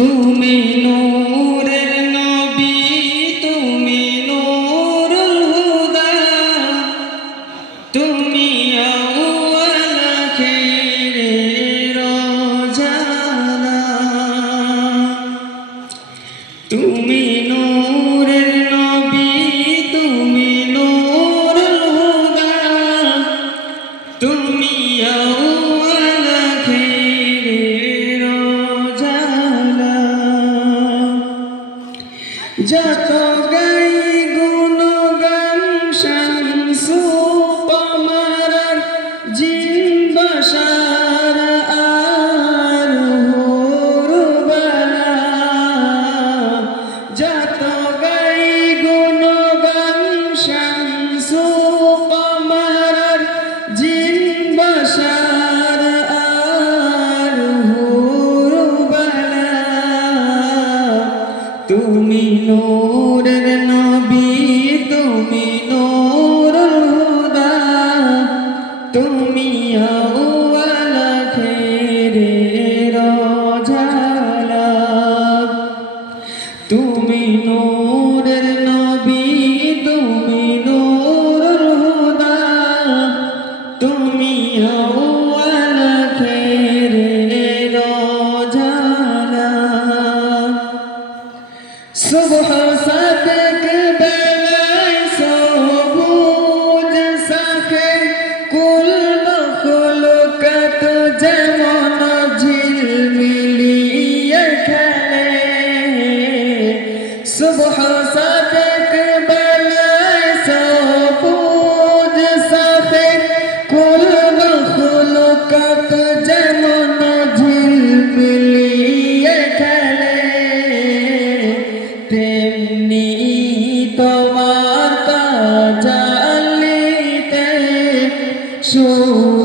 তুমি নূর যাক তুমি নূরের সু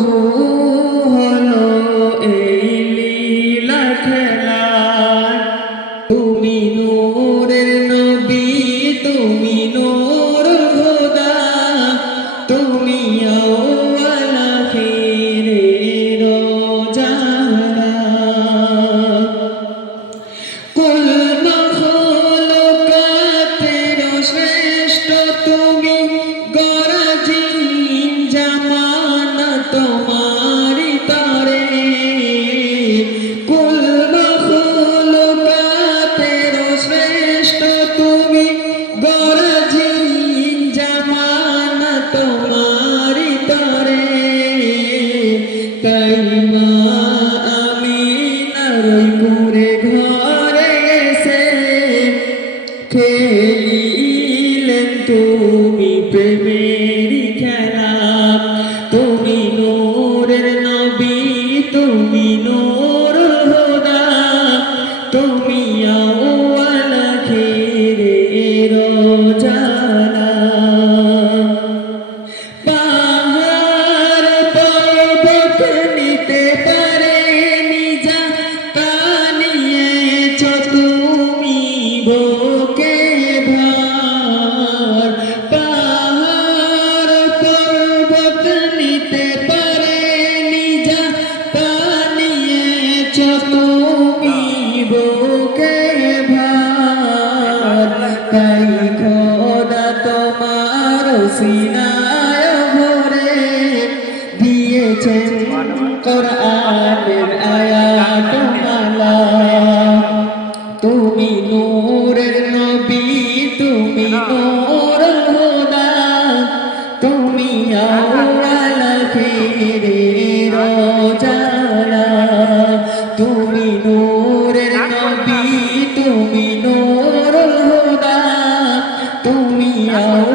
খেলিলেন তুমি প্রেমের খেলা। তুমি নোরের নবী তুমি নোর হোদা। তুমি আও সিনায় ভরে দিয়েছেন কোরআনের আয়াত মালা। তুমি নূরের নবী তুমি নূর খোদা। তুমি আওয়াল ফিরে রোজানা। তুমি নূরের নবী তুমি নূর খোদা। তুমি আওয়াল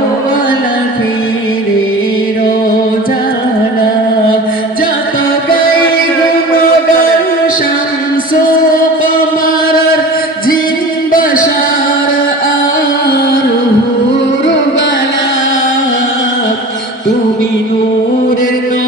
দিন